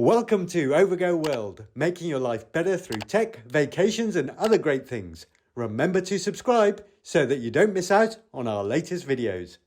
Welcome to Overgo World, making your life better through tech, vacations and other great things. Remember to subscribe so that you don't miss out on our latest videos.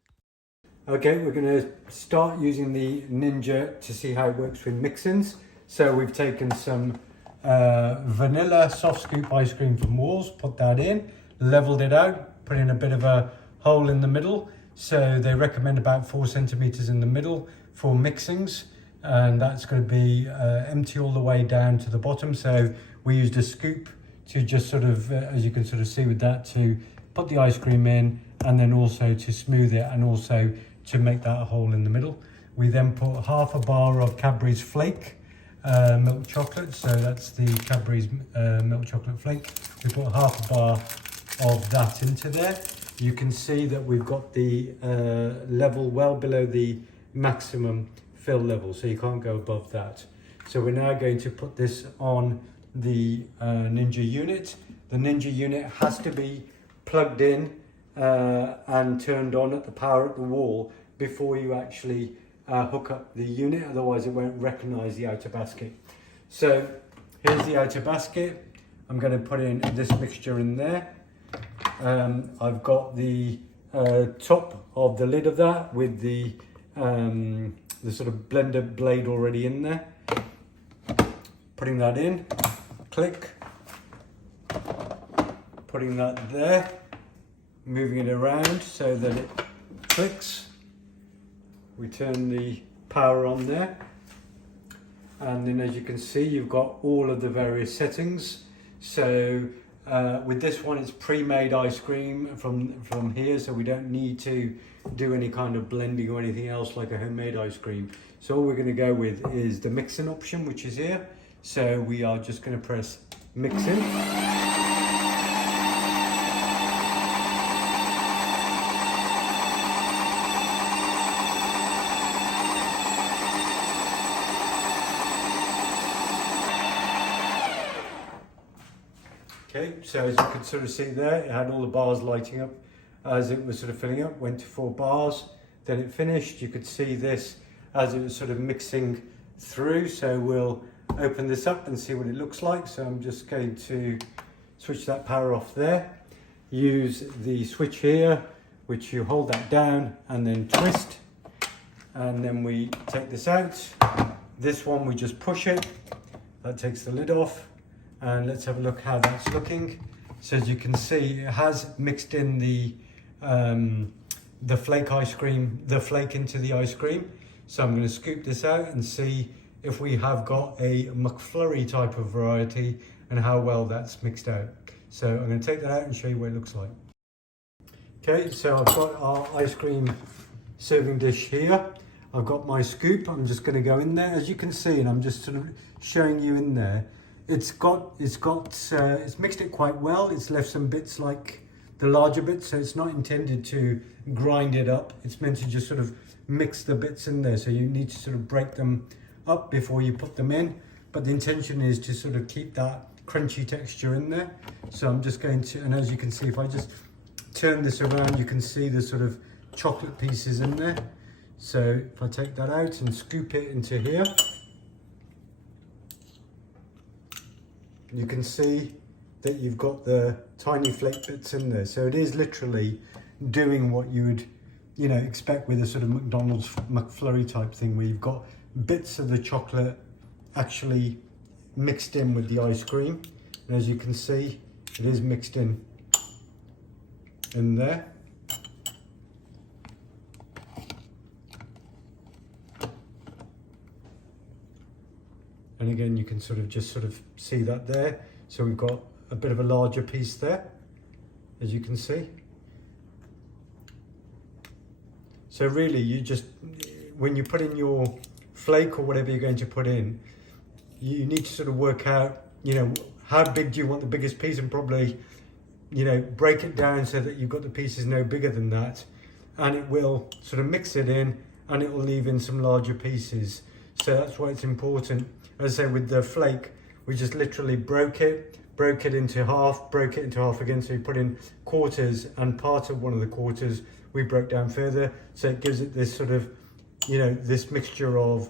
Okay, we're going to start using the Ninja to see how it works with mix-ins. So we've taken some vanilla soft scoop ice cream from Walls, put that in, leveled it out, put in a bit of a hole in the middle. So they recommend about 4 centimeters in the middle for mixings. And that's going to be empty all the way down to the bottom. So we used a scoop to just sort of, as you can sort of see with that, to put the ice cream in and then also to smooth it and also to make that hole in the middle. We then put half a bar of Cadbury's Flake milk chocolate. So that's the Cadbury's milk chocolate flake. We put half a bar of that into there. You can see that we've got the level well below the maximum fill level, so you can't go above that. So we're now going to put this on the Ninja unit. The Ninja unit has to be plugged in and turned on at the power at the wall before you actually hook up the unit, otherwise it won't recognize the outer basket. So here's the outer basket. I'm going to put in this mixture in there. I've got the top of the lid of that with the sort of blender blade already in there. Putting that in, click, putting that there, moving it around so that it clicks. We turn the power on there, and then as you can see you've got all of the various settings. So with this one it's pre-made ice cream from here, so we don't need to do any kind of blending or anything else like a homemade ice cream. So all we're going to go with is the mixing option, which is here. So we are just going to press mix in. Okay, so as you can sort of see there, it had all the bars lighting up as it was sort of filling up, went to 4 bars, then it finished. You could see this as it was sort of mixing through. So we'll open this up and see what it looks like. So I'm just going to switch that power off there. Use the switch here, which you hold that down and then twist. And then we take this out. This one, we just push it. That takes the lid off. And let's have a look how that's looking. So as you can see, it has mixed in the flake ice cream, the flake into the ice cream. So I'm going to scoop this out and see if we have got a McFlurry type of variety and how well that's mixed out. So I'm going to take that out and show you what it looks like. Okay, so I've got our ice cream serving dish here. I've got my scoop. I'm just going to go in there. As you can see, and I'm just sort of showing you in there, it's mixed it quite well. It's left some bits like the larger bits, so it's not intended to grind it up. It's meant to just sort of mix the bits in there. So you need to sort of break them up before you put them in. But the intention is to sort of keep that crunchy texture in there. So I'm just going to, and as you can see, if I just turn this around, you can see the sort of chocolate pieces in there. So if I take that out and scoop it into here, you can see that you've got the tiny flake bits in there. So it is literally doing what you would, expect with a sort of McDonald's McFlurry type thing, where you've got bits of the chocolate actually mixed in with the ice cream. And as you can see, it is mixed in there. And again, you can sort of see that there. So we've got a bit of a larger piece there, as you can see. So really, you just, when you put in your flake or whatever you're going to put in, you need to sort of work out, how big do you want the biggest piece, and probably, break it down so that you've got the pieces no bigger than that. And it will sort of mix it in and it will leave in some larger pieces. So that's why it's important. As I say, with the flake, we just literally broke it into half, broke it into half again. So we put in quarters, and part of one of the quarters we broke down further. So it gives it this sort of, this mixture of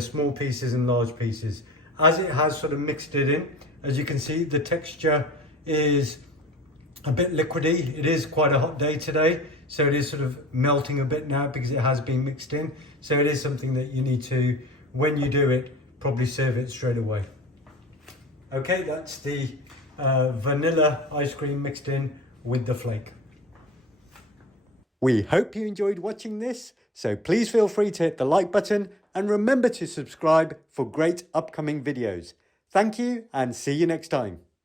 small pieces and large pieces. As it has sort of mixed it in, as you can see, the texture is a bit liquidy. It is quite a hot day today, so it is sort of melting a bit now because it has been mixed in. So it is something that you need to, when you do it, probably serve it straight away. Okay, that's the vanilla ice cream mixed in with the flake. We hope you enjoyed watching this, so please feel free to hit the like button and remember to subscribe for great upcoming videos. Thank you and see you next time.